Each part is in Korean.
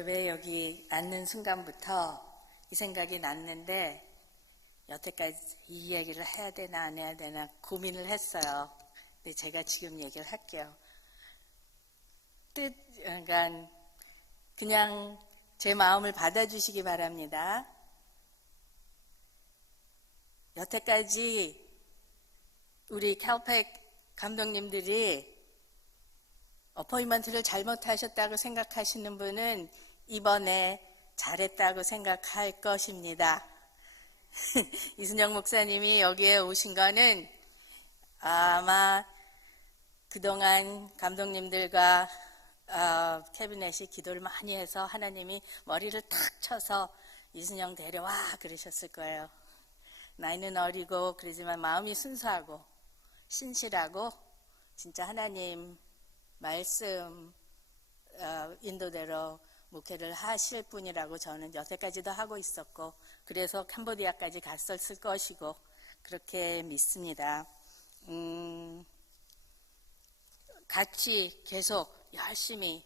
왜 여기 앉는 순간부터 이 생각이 났는데 여태까지 이 얘기를 해야 되나 안 해야 되나 고민을 했어요. 근데 제가 지금 얘기를 할게요. 그러니까 그냥 제 마음을 받아주시기 바랍니다. 여태까지 우리 캘팩 감독님들이 어포인먼트를 잘못하셨다고 생각하시는 분은 이번에 잘했다고 생각할 것입니다. 이순영 목사님이 여기에 오신 거는 아마 그동안 감독님들과 캐비넷이 기도를 많이 해서 하나님이 머리를 탁 쳐서 이순영 데려와 그러셨을 거예요. 나이는 어리고 그러지만 마음이 순수하고 신실하고 진짜 하나님 말씀 인도대로 목회를 하실 분이라고 저는 여태까지도 하고 있었고 그래서 캄보디아까지 갔었을 것이고 그렇게 믿습니다. 같이 계속 열심히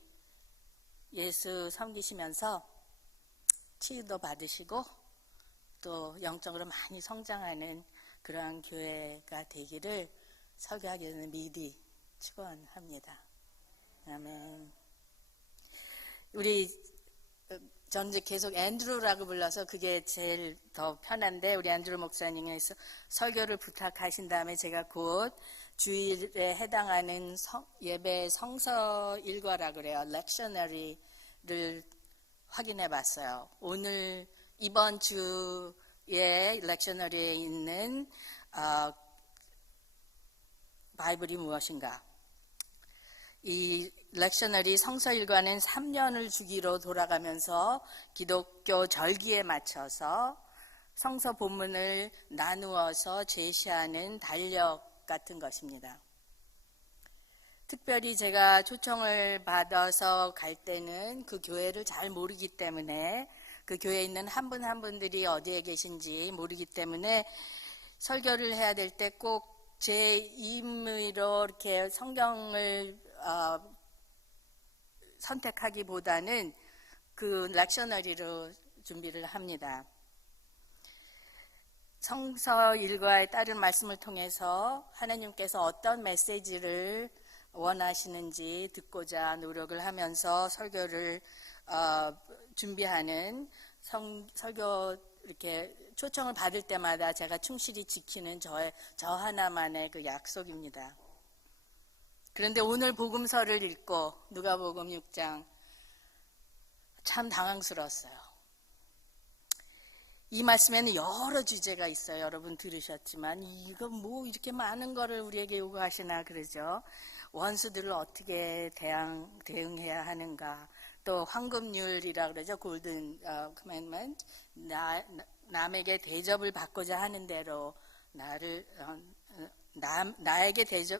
예수 섬기시면서 치유도 받으시고 또 영적으로 많이 성장하는 그러한 교회가 되기를 설교하기 전에 미리 축원합니다. 아멘. 우리 저는 이제 계속 앤드루라고 불러서 그게 제일 더 편한데 우리 앤드루 목사님께서 설교를 부탁하신 다음에 제가 곧 주일에 해당하는 예배 성서 일과라 그래요. 렉셔너리를 확인해 봤어요. 오늘 이번 주에 렉셔너리에 있는 바이블이 무엇인가? 이 렉셔너리 성서 일과는 3년을 주기로 돌아가면서 기독교 절기에 맞춰서 성서 본문을 나누어서 제시하는 달력 같은 것입니다. 특별히 제가 초청을 받아서 갈 때는 그 교회를 잘 모르기 때문에 그 교회에 있는 한 분 한 분들이 어디에 계신지 모르기 때문에 설교를 해야 될 때 꼭 제 임의로 이렇게 성경을 선택하기보다는 그 렉셔너리로 준비를 합니다. 성서 일과에 따른 말씀을 통해서 하나님께서 어떤 메시지를 원하시는지 듣고자 노력을 하면서 설교를 준비하는 설교 이렇게 초청을 받을 때마다 제가 충실히 지키는 저 하나만의 그 약속입니다. 그런데 오늘 복음서를 읽고 누가복음 6장 참 당황스러웠어요. 이 말씀에는 여러 주제가 있어요. 여러분 들으셨지만 이거 뭐 이렇게 많은 거를 우리에게 요구하시나 그러죠. 원수들을 어떻게 대응해야 하는가. 또 황금률이라 그러죠. 골든 커맨먼트. 남에게 대접을 받고자 하는 대로 나에게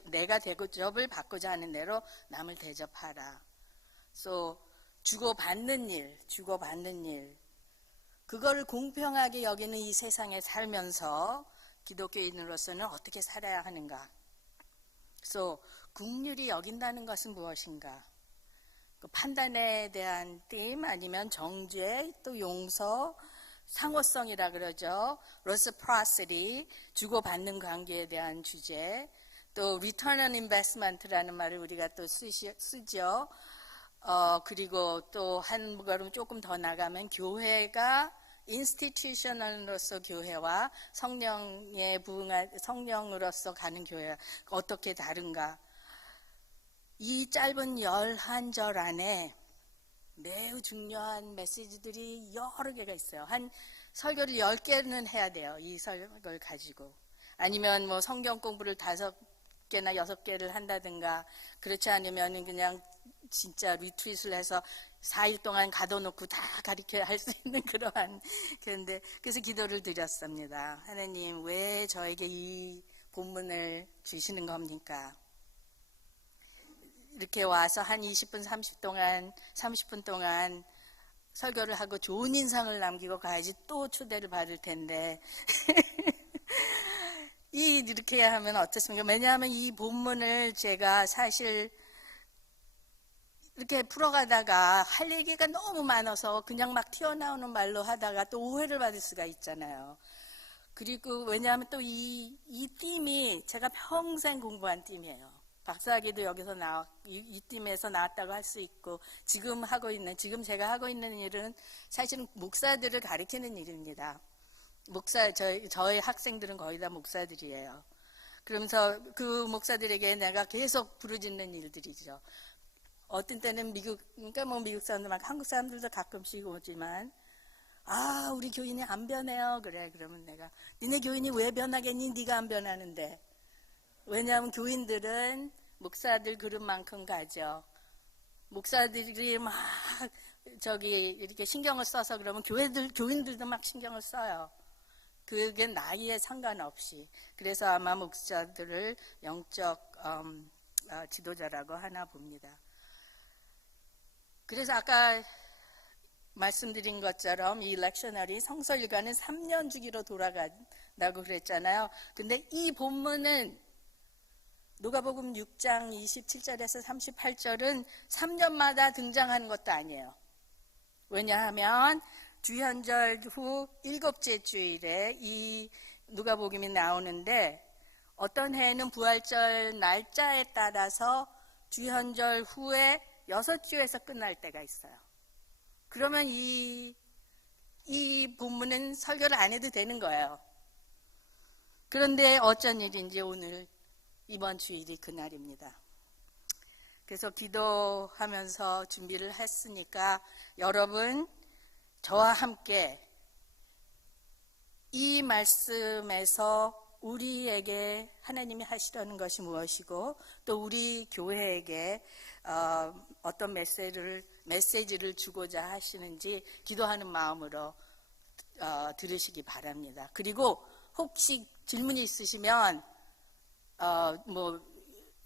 내가 대접을 받고자 하는 대로 남을 대접하라. So, 주고받는 일. 그거를 공평하게 여기는 이 세상에 살면서 기독교인으로서는 어떻게 살아야 하는가. So, 긍휼히 여긴다는 것은 무엇인가. 그 판단에 대한 띠임 아니면 정죄 또 용서 상호성이라 그러죠. reciprocity, 주고받는 관계에 대한 주제, 또 return on investment라는 말을 우리가 또 쓰죠. 그리고 또 한 걸음 조금 더 나가면 교회가 institution으로서 교회와 성령으로서 가는 교회가 어떻게 다른가. 이 짧은 11절 안에 매우 중요한 메시지들이 여러 개가 있어요. 한 설교를 10개는 해야 돼요. 이 설교를 가지고. 아니면 뭐 성경 공부를 5개나 6개를 한다든가 그렇지 않으면 그냥 진짜 리트릿을 해서 4일 동안 가둬놓고 다 가르쳐야 할 수 있는 그러한 그래서 기도를 드렸습니다. 하나님 왜 저에게 이 본문을 주시는 겁니까? 이렇게 와서 한 20분 30분 동안 설교를 하고 좋은 인상을 남기고 가야지 또 초대를 받을 텐데 이렇게 하면 어떻습니까? 왜냐하면 이 본문을 제가 사실 그렇게 풀어가다가 할 얘기가 너무 많아서 그냥 막 튀어나오는 말로 하다가 또 오해를 받을 수가 있잖아요. 그리고 왜냐하면 또 이 띠이 제가 평생 공부한 띠이에요. 박사학위도 여기서 이 띠에서 나왔다고 할 수 있고, 지금 제가 하고 있는 일은 사실은 목사들을 가리키는 일입니다. 저희 학생들은 거의 다 목사들이에요. 그러면서 그 목사들에게 내가 계속 부르짖는 일들이죠. 어떤 때는 그러니까 미국 사람들 막 한국 사람들도 가끔씩 오지만, 우리 교인이 안 변해요. 그래. 그러면 내가, 니네 교인이 왜 변하겠니? 네가 안 변하는데. 왜냐하면 교인들은 목사들 그릇만큼 가죠. 목사들이 막 이렇게 신경을 써서 그러면 교인들도 막 신경을 써요. 그게 나이에 상관없이. 그래서 아마 목사들을 영적 지도자라고 하나 봅니다. 그래서 아까 말씀드린 것처럼 이 렉셔너리 성서일가는 3년 주기로 돌아간다고 그랬잖아요. 근데 이 본문은 누가복음 6장 27절에서 38절은 3년마다 등장하는 것도 아니에요. 왜냐하면 주현절 후 7째 주일에 이 누가복음이 나오는데, 어떤 해에는 부활절 날짜에 따라서 주현절 후에 6주에서 끝날 때가 있어요. 그러면 이 본문은 설교를 안 해도 되는 거예요. 그런데 어쩐 일인지 오늘 이번 주일이 그날입니다. 그래서 기도하면서 준비를 했으니까 여러분 저와 함께 이 말씀에서 우리에게 하나님이 하시려는 것이 무엇이고, 또 우리 교회에게 어떤 메시지를 주고자 하시는지 기도하는 마음으로 들으시기 바랍니다. 그리고 혹시 질문이 있으시면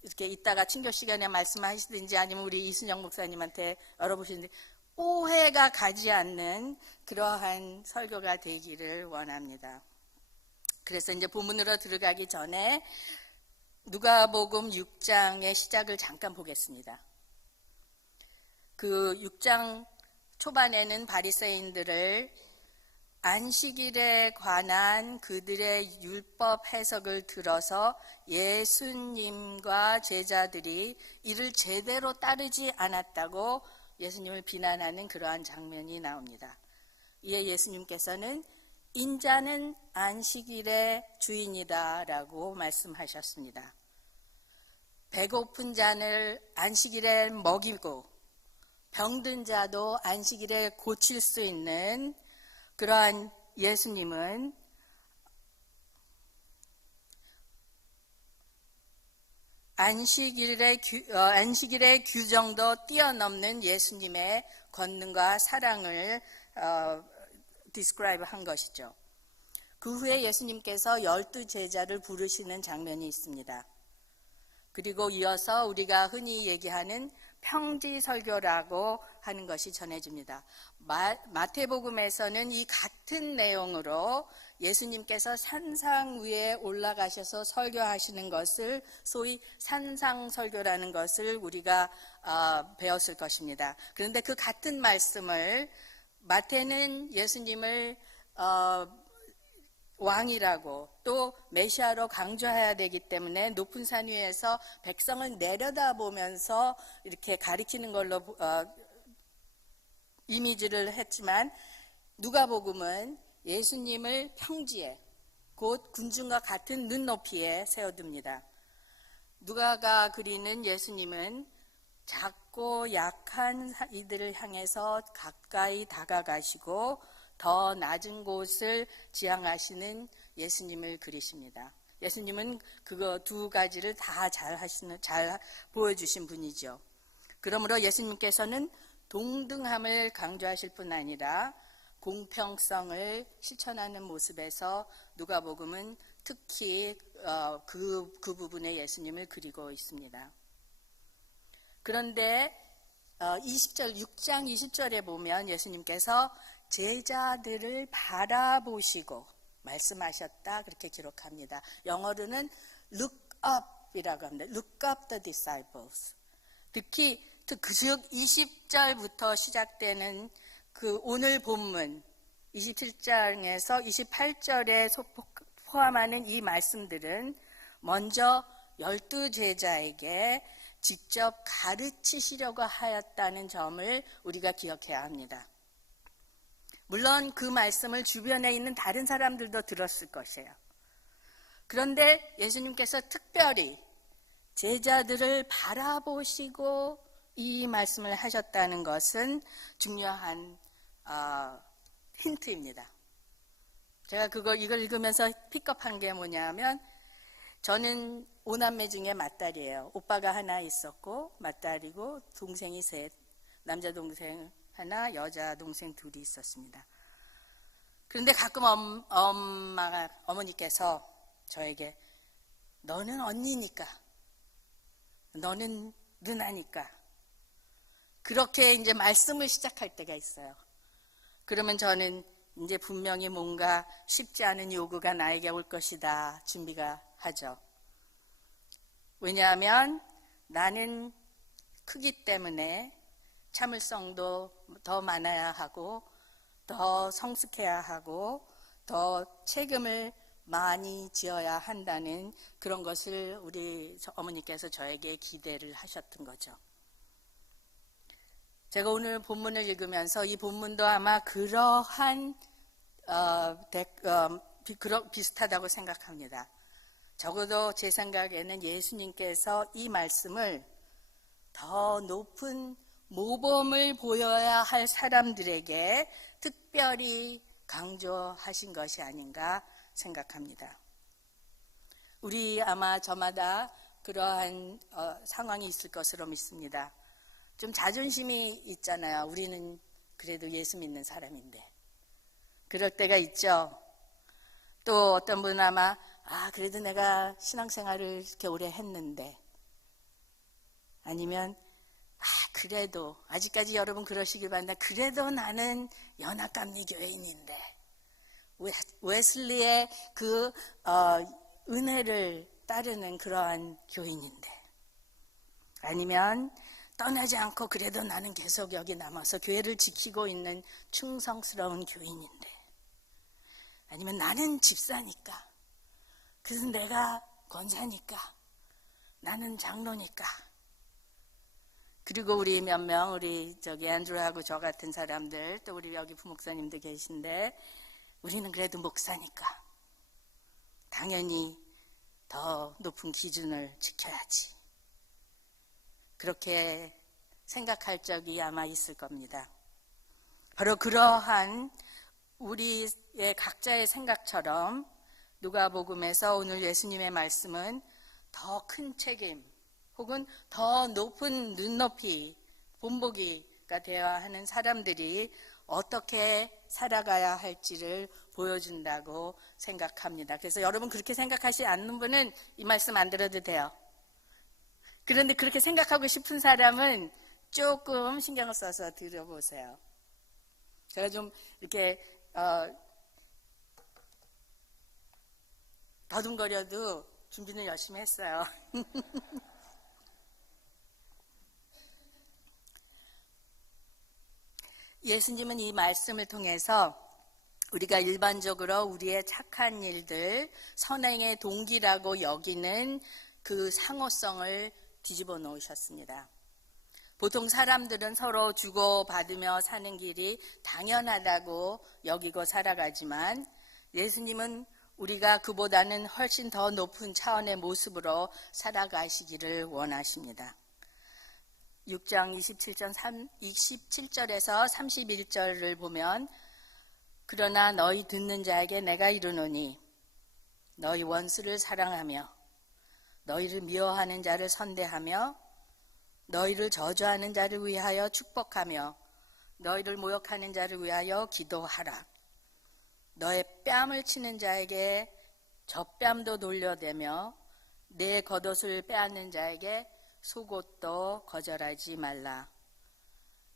이렇게 이따가 친교 시간에 말씀하시든지 아니면 우리 이순영 목사님한테 열어보시는데, 오해가 가지 않는 그러한 설교가 되기를 원합니다. 그래서 이제 본문으로 들어가기 전에 누가복음 6장의 시작을 잠깐 보겠습니다. 그 6장 초반에는 바리새인들을 안식일에 관한 그들의 율법 해석을 들어서 예수님과 제자들이 이를 제대로 따르지 않았다고 예수님을 비난하는 그러한 장면이 나옵니다. 이에 예수님께서는 인자는 안식일의 주인이다 라고 말씀하셨습니다. 배고픈 자를 안식일에 먹이고 병든 자도 안식일에 고칠 수 있는 그러한 예수님은 안식일의 규정도 뛰어넘는 예수님의 권능과 사랑을 디스크라이브 한 것이죠. 그 후에 예수님께서 12제자를 부르시는 장면이 있습니다. 그리고 이어서 우리가 흔히 얘기하는 평지설교라고 하는 것이 전해집니다. 마태복음에서는 이 같은 내용으로 예수님께서 산상 위에 올라가셔서 설교하시는 것을 소위 산상설교라는 것을 우리가 배웠을 것입니다. 그런데 그 같은 말씀을 마태는 예수님을 왕이라고 또 메시아로 강조해야 되기 때문에 높은 산 위에서 백성을 내려다보면서 이렇게 가리키는 걸로 이미지를 했지만, 누가복음은 예수님을 평지에 곧 군중과 같은 눈높이에 세워둡니다. 누가가 그리는 예수님은 작고 약한 이들을 향해서 가까이 다가가시고 더 낮은 곳을 지향하시는 예수님을 그리십니다. 예수님은 그거 두 가지를 다 잘 보여주신 분이죠. 그러므로 예수님께서는 동등함을 강조하실 뿐 아니라 공평성을 실천하는 모습에서 누가복음은 특히 그 부분에 예수님을 그리고 있습니다. 그런데 6장 20절에 보면 예수님께서 제자들을 바라보시고 말씀하셨다 그렇게 기록합니다. 영어로는 look up 이라고 합니다. look up the disciples. 특히 즉 20절부터 시작되는 그 오늘 본문 27장에서 28절에 포함하는 이 말씀들은 먼저 12제자에게 직접 가르치시려고 하였다는 점을 우리가 기억해야 합니다. 물론 그 말씀을 주변에 있는 다른 사람들도 들었을 것이에요. 그런데 예수님께서 특별히 제자들을 바라보시고 이 말씀을 하셨다는 것은 중요한 힌트입니다. 제가 이걸 읽으면서 픽업한 게 뭐냐면, 저는 5남매 중에 맏딸이에요. 오빠가 하나 있었고 맏딸이고 동생이 셋, 남자 동생 하나, 여자 동생 둘이 있었습니다. 그런데 가끔 어머니께서 저에게 너는 언니니까, 너는 누나니까, 그렇게 이제 말씀을 시작할 때가 있어요. 그러면 저는 이제 분명히 뭔가 쉽지 않은 요구가 나에게 올 것이다 준비가 하죠. 왜냐하면 나는 크기 때문에 참을성도 더 많아야 하고 더 성숙해야 하고 더 책임을 많이 지어야 한다는 그런 것을 우리 어머니께서 저에게 기대를 하셨던 거죠. 제가 오늘 본문을 읽으면서 이 본문도 아마 그러한 비슷하다고 생각합니다. 적어도 제 생각에는 예수님께서 이 말씀을 더 높은 모범을 보여야 할 사람들에게 특별히 강조하신 것이 아닌가 생각합니다. 우리 아마 저마다 그러한 상황이 있을 것으로 믿습니다. 좀 자존심이 있잖아요. 우리는 그래도 예수 믿는 사람인데. 그럴 때가 있죠. 또 어떤 분은 아마 그래도 내가 신앙생활을 이렇게 오래 했는데, 아니면 그래도 아직까지 여러분 그러시길 바란다. 그래도 나는 연합감리교인인데, 웨슬리의 그 은혜를 따르는 그러한 교인인데, 아니면 떠나지 않고 그래도 나는 계속 여기 남아서 교회를 지키고 있는 충성스러운 교인인데, 아니면 나는 집사니까, 그래서 내가 권사니까, 나는 장로니까. 그리고 우리 몇 명, 우리 앤드루하고 저 같은 사람들, 또 우리 여기 부목사님도 계신데, 우리는 그래도 목사니까 당연히 더 높은 기준을 지켜야지. 그렇게 생각할 적이 아마 있을 겁니다. 바로 그러한 우리의 각자의 생각처럼 누가복음에서 오늘 예수님의 말씀은 더 큰 책임 혹은 더 높은 눈높이, 본보기가 되어야 하는 사람들이 어떻게 살아가야 할지를 보여준다고 생각합니다. 그래서 여러분 그렇게 생각하지 않는 분은 이 말씀 안 들어도 돼요. 그런데 그렇게 생각하고 싶은 사람은 조금 신경을 써서 들어보세요. 제가 좀 이렇게 더듬거려도 준비는 열심히 했어요. 예수님은 이 말씀을 통해서 우리가 일반적으로 우리의 착한 일들, 선행의 동기라고 여기는 그 상호성을 뒤집어 놓으셨습니다. 보통 사람들은 서로 주고받으며 사는 길이 당연하다고 여기고 살아가지만, 예수님은 우리가 그보다는 훨씬 더 높은 차원의 모습으로 살아가시기를 원하십니다. 6장 27절에서 31절을 보면, 그러나 너희 듣는 자에게 내가 이르노니 너희 원수를 사랑하며 너희를 미워하는 자를 선대하며 너희를 저주하는 자를 위하여 축복하며 너희를 모욕하는 자를 위하여 기도하라. 너의 뺨을 치는 자에게 젖뺨도 돌려대며 내 겉옷을 빼앗는 자에게 속옷도 거절하지 말라.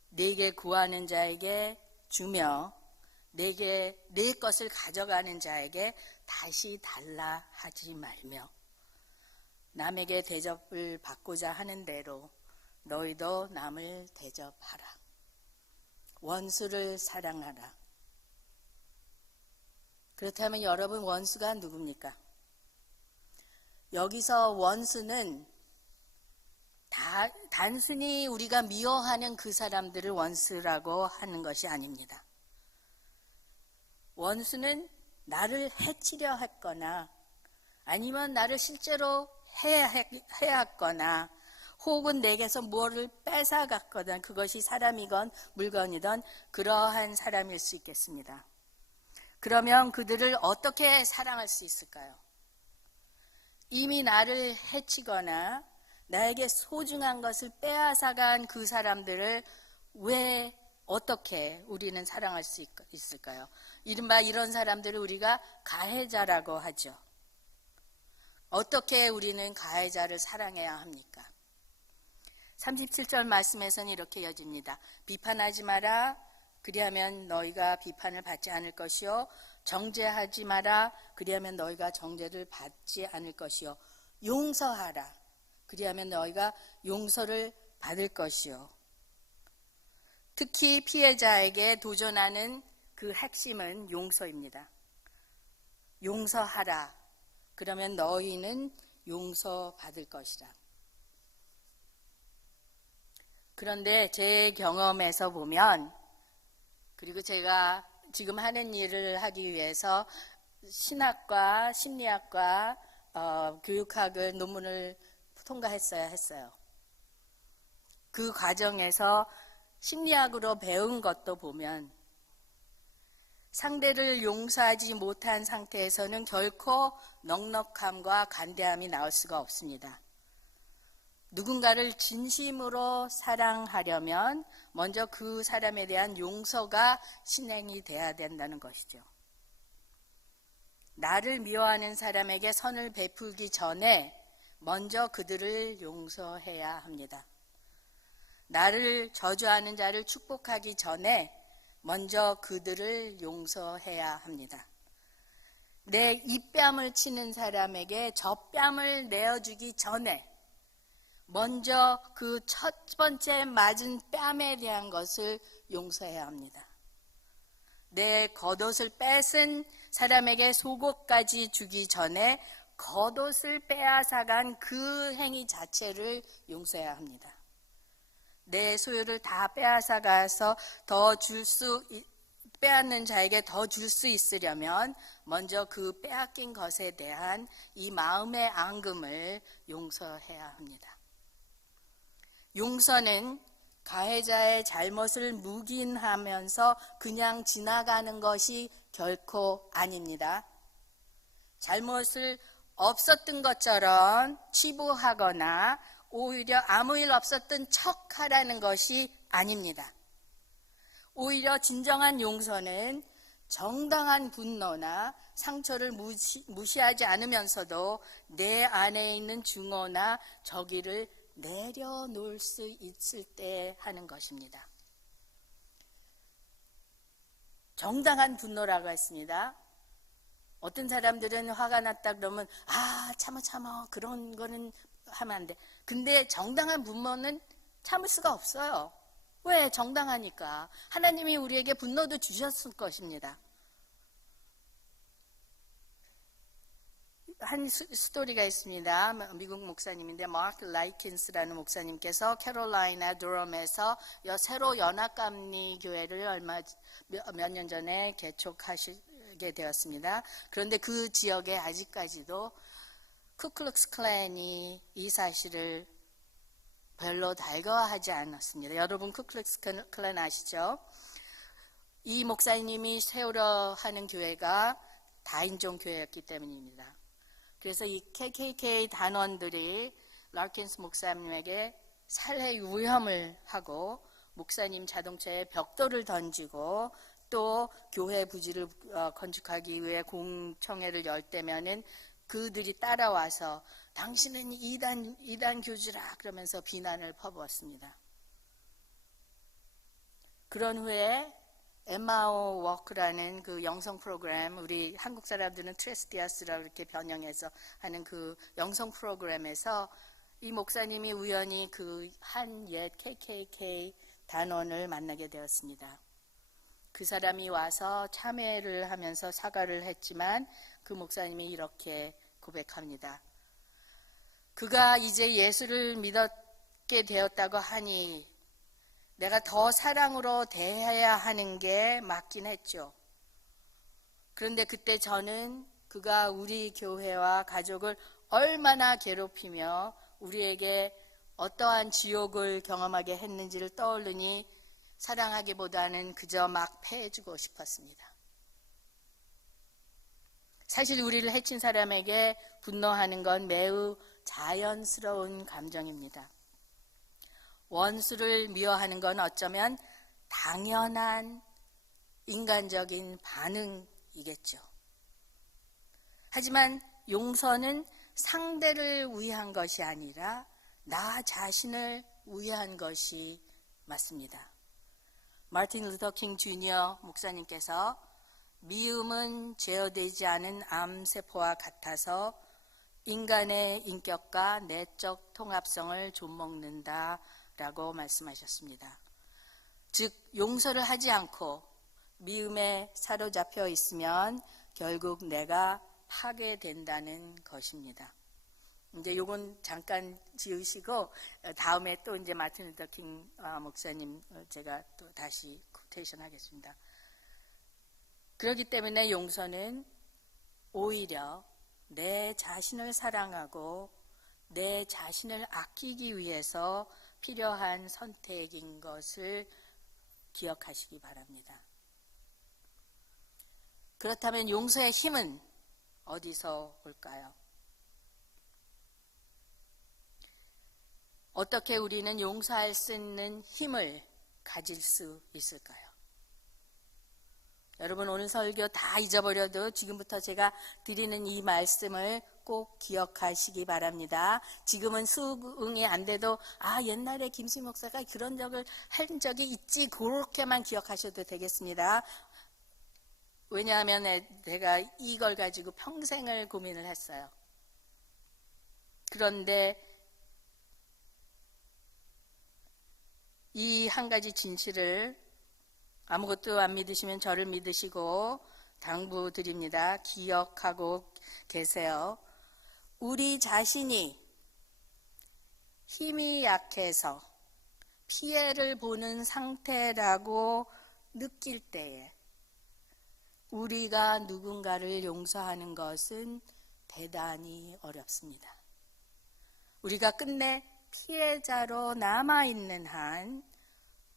네게 구하는 자에게 주며 내게 내 것을 가져가는 자에게 다시 달라 하지 말며 남에게 대접을 받고자 하는 대로 너희도 남을 대접하라. 원수를 사랑하라. 그렇다면 여러분, 원수가 누굽니까? 여기서 원수는 단순히 우리가 미워하는 그 사람들을 원수라고 하는 것이 아닙니다. 원수는 나를 해치려 했거나 아니면 나를 실제로 해했거나 혹은 내게서 무엇을 뺏어갔거나 그것이 사람이건 물건이든 그러한 사람일 수 있겠습니다. 그러면 그들을 어떻게 사랑할 수 있을까요? 이미 나를 해치거나 나에게 소중한 것을 빼앗아간 그 사람들을 왜 어떻게 우리는 사랑할 수 있을까요? 이른바 이런 사람들을 우리가 가해자라고 하죠. 어떻게 우리는 가해자를 사랑해야 합니까? 37절 말씀에서는 이렇게 이어집니다. 비판하지 마라. 그리하면 너희가 비판을 받지 않을 것이요. 정죄하지 마라. 그리하면 너희가 정죄를 받지 않을 것이요. 용서하라. 그리하면 너희가 용서를 받을 것이요. 특히 피해자에게 도전하는 그 핵심은 용서입니다. 용서하라. 그러면 너희는 용서받을 것이라. 그런데 제 경험에서 보면, 그리고 제가 지금 하는 일을 하기 위해서 신학과, 심리학과, 교육학을 논문을 통과했어야 했어요. 그 과정에서 심리학으로 배운 것도 보면 상대를 용서하지 못한 상태에서는 결코 넉넉함과 간대함이 나올 수가 없습니다. 누군가를 진심으로 사랑하려면 먼저 그 사람에 대한 용서가 실행이 돼야 된다는 것이죠. 나를 미워하는 사람에게 선을 베풀기 전에 먼저 그들을 용서해야 합니다. 나를 저주하는 자를 축복하기 전에 먼저 그들을 용서해야 합니다. 내 입뺨을 치는 사람에게 젖뺨을 내어주기 전에 먼저 그 첫 번째 맞은 뺨에 대한 것을 용서해야 합니다. 내 겉옷을 뺏은 사람에게 속옷까지 주기 전에 겉옷을 빼앗아간 그 행위 자체를 용서해야 합니다. 내 소유를 다 빼앗아가서 빼앗는 자에게 더 줄 수 있으려면 먼저 그 빼앗긴 것에 대한 이 마음의 앙금을 용서해야 합니다. 용서는 가해자의 잘못을 묵인하면서 그냥 지나가는 것이 결코 아닙니다. 잘못을 없었던 것처럼 치부하거나 오히려 아무 일 없었던 척하라는 것이 아닙니다. 오히려 진정한 용서는 정당한 분노나 상처를 무시하지 않으면서도 내 안에 있는 증오나 적의를 내려놓을 수 있을 때 하는 것입니다. 정당한 분노라고 했습니다. 어떤 사람들은 화가 났다 그러면 참아 그런 거는 하면 안 돼. 근데 정당한 분노는 참을 수가 없어요. 왜? 정당하니까. 하나님이 우리에게 분노도 주셨을 것입니다. 한 스토리가 있습니다. 미국 목사님인데 마크 라이킨스라는 목사님께서 캐롤라이나 두럼에서 새로 연합감리 교회를 몇 년 전에 개척하시게 되었습니다. 그런데 그 지역에 아직까지도 쿠클룩스 클랜이 이 사실을 별로 달가워하지 않았습니다. 여러분 쿠클룩스 클랜 아시죠? 이 목사님이 세우려 하는 교회가 다인종 교회였기 때문입니다. 그래서 이 KKK 단원들이 라킨스 목사님에게 살해 위험을 하고 목사님 자동차에 벽돌을 던지고 또 교회 부지를 건축하기 위해 공청회를 열 때면은 그들이 따라와서 당신은 이단 교주라 그러면서 비난을 퍼부었습니다. 그런 후에 엠마오 워크라는 그 영성 프로그램, 우리 한국 사람들은 트레스디아스라고 이렇게 변형해서 하는 그 영성 프로그램에서 이 목사님이 우연히 그 한 옛 KKK 단원을 만나게 되었습니다. 그 사람이 와서 참회를 하면서 사과를 했지만 그 목사님이 이렇게 고백합니다. 그가 이제 예수를 믿게 되었다고 하니 내가 더 사랑으로 대해야 하는 게 맞긴 했죠. 그런데 그때 저는 그가 우리 교회와 가족을 얼마나 괴롭히며 우리에게 어떠한 지옥을 경험하게 했는지를 떠올르니 사랑하기보다는 그저 막 패해주고 싶었습니다. 사실 우리를 해친 사람에게 분노하는 건 매우 자연스러운 감정입니다. 원수를 미워하는 건 어쩌면 당연한 인간적인 반응이겠죠. 하지만 용서는 상대를 위한 것이 아니라 나 자신을 위한 것이 맞습니다. 마틴 루터 킹 주니어 목사님께서 미움은 제어되지 않은 암세포와 같아서 인간의 인격과 내적 통합성을 좀먹는다라고 말씀하셨습니다. 즉 용서를 하지 않고 미움에 사로잡혀 있으면 결국 내가 파괴된다는 것입니다. 이제 요건 잠깐 지우시고 다음에 또 이제 마틴 루터 킹 목사님 제가 또 다시 코테이션 하겠습니다. 그렇기 때문에 용서는 오히려 내 자신을 사랑하고 내 자신을 아끼기 위해서 필요한 선택인 것을 기억하시기 바랍니다. 그렇다면 용서의 힘은 어디서 올까요? 어떻게 우리는 용서할 수 있는 힘을 가질 수 있을까요? 여러분 오늘 설교 다 잊어버려도 지금부터 제가 드리는 이 말씀을 꼭 기억하시기 바랍니다. 지금은 수긍이 안 돼도 옛날에 김수희 목사가 그런 적을 한 적이 있지 그렇게만 기억하셔도 되겠습니다. 왜냐하면 내가 이걸 가지고 평생을 고민을 했어요. 그런데 이 한 가지 진실을 아무것도 안 믿으시면 저를 믿으시고 당부드립니다. 기억하고 계세요. 우리 자신이 힘이 약해서 피해를 보는 상태라고 느낄 때에 우리가 누군가를 용서하는 것은 대단히 어렵습니다. 우리가 끝내 피해자로 남아있는 한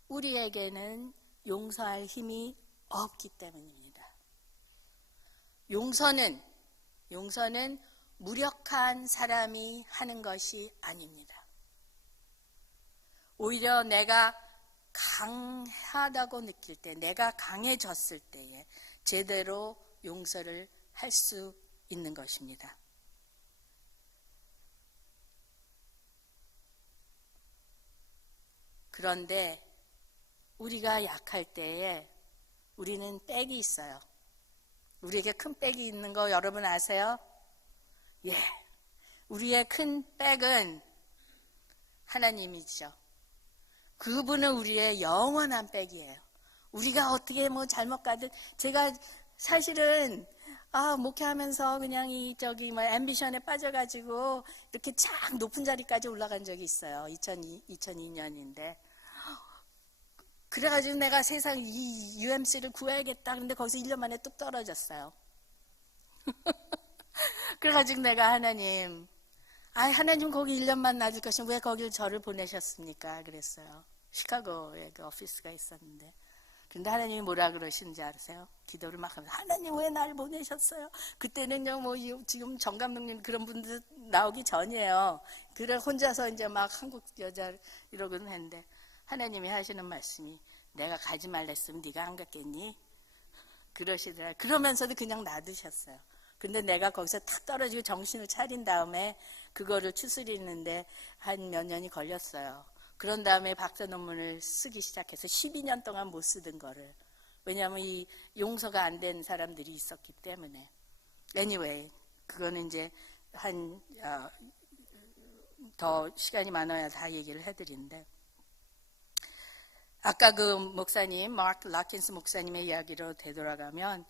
우리에게는 용서할 힘이 없기 때문입니다. 용서는 무력한 사람이 하는 것이 아닙니다. 오히려 내가 강하다고 느낄 때, 내가 강해졌을 때에 제대로 용서를 할 수 있는 것입니다. 그런데 우리가 약할 때에 우리는 백이 있어요. 우리에게 큰 백이 있는 거 여러분 아세요? 예. 우리의 큰 백은 하나님이죠. 그분은 우리의 영원한 백이에요. 우리가 어떻게 잘못 가든 제가 사실은 목회하면서 그냥 앰비션에 빠져가지고 이렇게 쫙 높은 자리까지 올라간 적이 있어요. 2002년인데. 그래가지고 내가 세상 이 UMC를 구해야겠다. 근데 거기서 1년 만에 뚝 떨어졌어요. 그래가지고 내가 하나님 거기 1년만 놔줄 것이면 왜 거길 저를 보내셨습니까? 그랬어요. 시카고에 그 오피스가 있었는데. 근데 하나님이 뭐라 그러시는지 아세요? 기도를 막 하면서 하나님 왜 날 보내셨어요? 그때는요 지금 정 감독님 그런 분들 나오기 전이에요. 그래 혼자서 이제 막 한국 여자 이러고는 했는데 하나님이 하시는 말씀이 내가 가지 말랬으면 네가 안 갔겠니? 그러시더라. 그러면서도 그냥 놔두셨어요. 근데 내가 거기서 탁 떨어지고 정신을 차린 다음에 그거를 추스리는데 한 몇 년이 걸렸어요. 그런 다음에 박사 논문을 쓰기 시작해서 12년 동안 못 쓰던 거를. 왜냐하면 이 용서가 안 된 사람들이 있었기 때문에. Anyway, 그거는 이제 한 더 시간이 많아야 다 얘기를 해드리는데, 아까 그 목사님, 마크 라킨스 목사님의 이야기로 되돌아가면,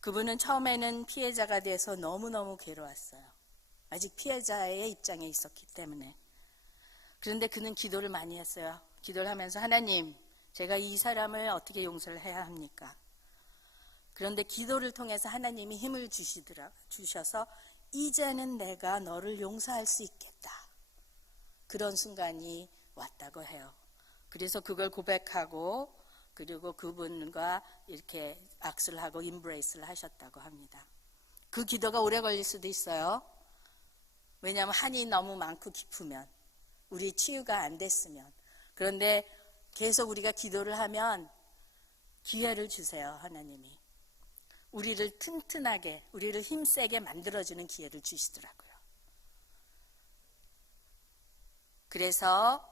그분은 처음에는 피해자가 돼서 너무너무 괴로웠어요. 아직 피해자의 입장에 있었기 때문에. 그런데 그는 기도를 많이 했어요. 기도를 하면서, 하나님, 제가 이 사람을 어떻게 용서를 해야 합니까? 그런데 기도를 통해서 하나님이 힘을 주셔서 이제는 내가 너를 용서할 수 있겠다. 그런 순간이 왔다고 해요. 그래서 그걸 고백하고 그리고 그분과 이렇게 악수를 하고 임브레이스를 하셨다고 합니다. 그 기도가 오래 걸릴 수도 있어요. 왜냐하면 한이 너무 많고 깊으면, 우리 치유가 안 됐으면. 그런데 계속 우리가 기도를 하면 기회를 주세요, 하나님이. 우리를 튼튼하게, 우리를 힘세게 만들어주는 기회를 주시더라고요. 그래서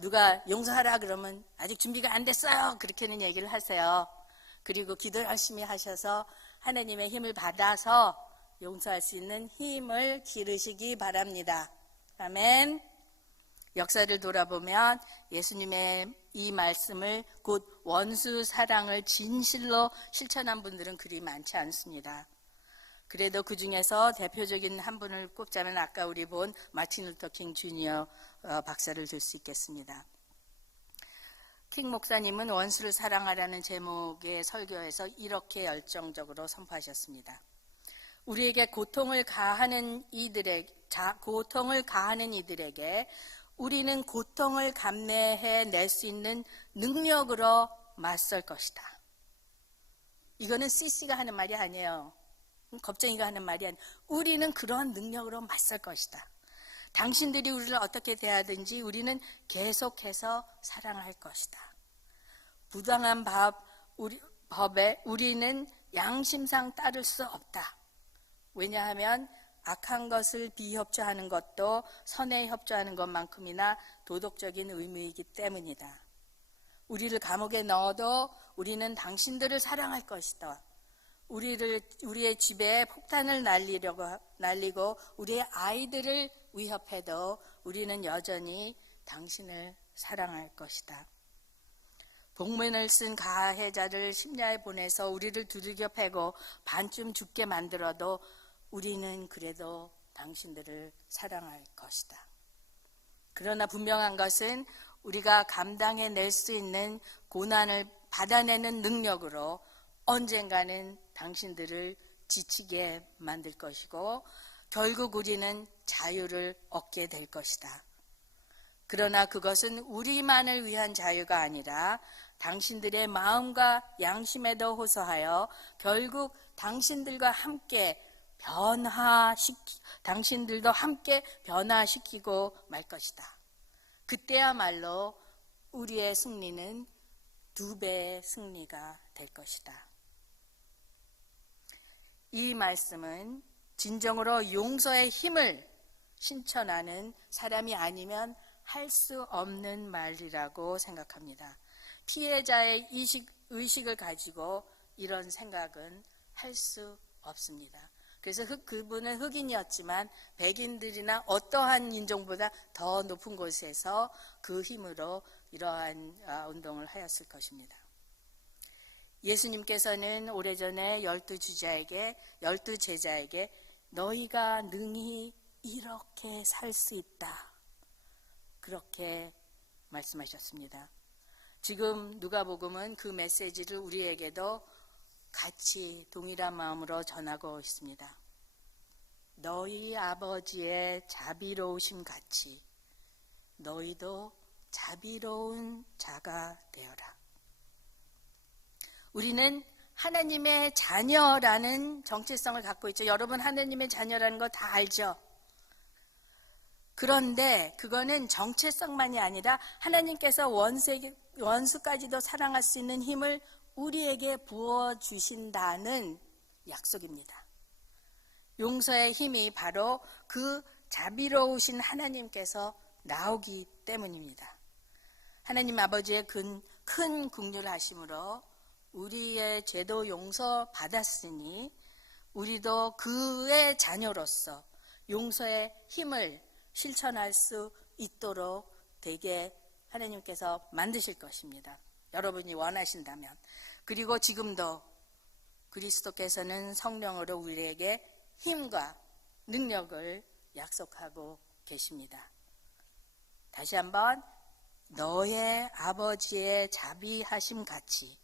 누가 용서하라 그러면 아직 준비가 안 됐어요, 그렇게는 얘기를 하세요. 그리고 기도 열심히 하셔서 하나님의 힘을 받아서 용서할 수 있는 힘을 기르시기 바랍니다. 아멘. 역사를 돌아보면 예수님의 이 말씀을 곧 원수 사랑을 진실로 실천한 분들은 그리 많지 않습니다. 그래도 그 중에서 대표적인 한 분을 꼽자면 아까 우리 본 마틴 루터 킹 주니어 박사를 들 수 있겠습니다. 킹 목사님은 원수를 사랑하라는 제목의 설교에서 이렇게 열정적으로 선포하셨습니다. 우리에게 고통을 가하는 이들에게 우리는 고통을 감내해낼 수 있는 능력으로 맞설 것이다. 이거는 CC가 하는 말이 아니에요. 겁쟁이가 하는 말이 아니에요. 우리는 그런 능력으로 맞설 것이다. 당신들이 우리를 어떻게 대하든지 우리는 계속해서 사랑할 것이다. 부당한 법에 우리는 양심상 따를 수 없다. 왜냐하면 악한 것을 비협조하는 것도 선에 협조하는 것만큼이나 도덕적인 의무이기 때문이다. 우리를 감옥에 넣어도 우리는 당신들을 사랑할 것이다. 우리의 집에 폭탄을 날리고 우리의 아이들을 위협해도 우리는 여전히 당신을 사랑할 것이다. 복면을 쓴 가해자를 심야에 보내서 우리를 두들겨 패고 반쯤 죽게 만들어도 우리는 그래도 당신들을 사랑할 것이다. 그러나 분명한 것은 우리가 감당해낼 수 있는 고난을 받아내는 능력으로 언젠가는 당신들을 지치게 만들 것이고 결국 우리는 자유를 얻게 될 것이다. 그러나 그것은 우리만을 위한 자유가 아니라 당신들의 마음과 양심에도 호소하여 결국 당신들과 함께 당신들도 함께 변화시키고 말 것이다. 그때야말로 우리의 승리는 2배의 승리가 될 것이다. 이 말씀은 진정으로 용서의 힘을 신천하는 사람이 아니면 할 수 없는 말이라고 생각합니다. 피해자의 의식을 가지고 이런 생각은 할 수 없습니다. 그래서 그분은 흑인이었지만 백인들이나 어떠한 인종보다 더 높은 곳에서 그 힘으로 이러한 운동을 하였을 것입니다. 예수님께서는 오래전에 12 제자에게 너희가 능히 이렇게 살 수 있다. 그렇게 말씀하셨습니다. 지금 누가복음은 그 메시지를 우리에게도 같이 동일한 마음으로 전하고 있습니다. 너희 아버지의 자비로우심 같이 너희도 자비로운 자가 되어라. 우리는 하나님의 자녀라는 정체성을 갖고 있죠. 여러분 하나님의 자녀라는 거 다 알죠? 그런데 그거는 정체성만이 아니라 하나님께서 원수까지도 사랑할 수 있는 힘을 우리에게 부어주신다는 약속입니다. 용서의 힘이 바로 그 자비로우신 하나님께서 나오기 때문입니다. 하나님 아버지의 큰 긍휼하심으로 우리의 죄도 용서받았으니 우리도 그의 자녀로서 용서의 힘을 실천할 수 있도록 되게 하나님께서 만드실 것입니다. 여러분이 원하신다면. 그리고 지금도 그리스도께서는 성령으로 우리에게 힘과 능력을 약속하고 계십니다. 다시 한번, 너의 아버지의 자비하심 같이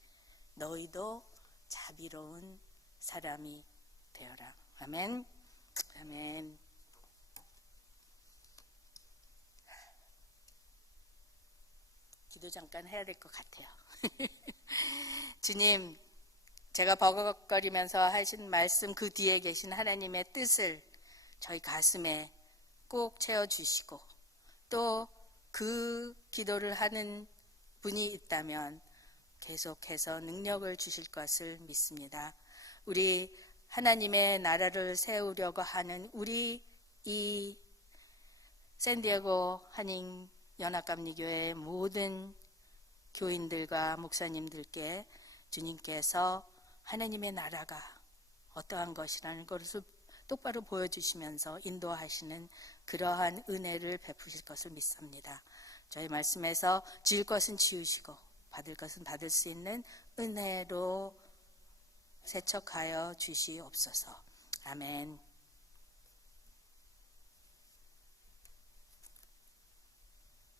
너희도 자비로운 사람이 되어라. 아멘. 아멘. 기도 잠깐 해야 될 것 같아요. 주님, 제가 버벅거리면서 하신 말씀 그 뒤에 계신 하나님의 뜻을 저희 가슴에 꼭 채워주시고, 또 그 기도를 하는 분이 있다면 계속해서 능력을 주실 것을 믿습니다. 우리 하나님의 나라를 세우려고 하는 우리 이 샌디에고 한인 연합감리교회 모든 교인들과 목사님들께 주님께서 하나님의 나라가 어떠한 것이라는 것을 똑바로 보여주시면서 인도하시는 그러한 은혜를 베푸실 것을 믿습니다. 저희 말씀에서 지을 것은 지으시고 받을 것은 받을 수 있는 은혜로 세척하여 주시옵소서. 아멘.